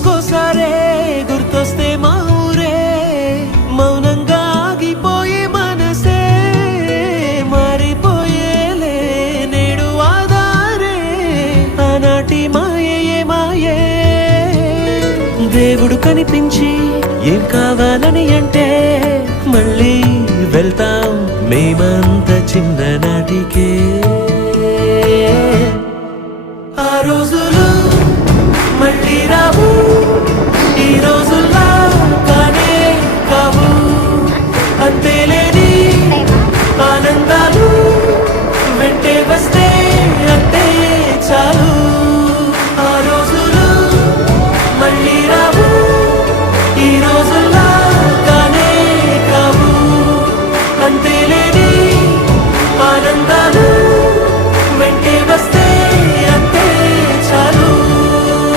ఎందుకోసారే గుర్తొస్తే మా ఊరే మౌనంగా ఆగిపోయే మనసే మారిపోయేలే నేడు ఆధారే ఆనాటి మాయే మాయే దేవుడు కనిపించి ఏం కావాలని అంటే మళ్ళీ వెళ్తాం మేమంత చిన్ననాటికే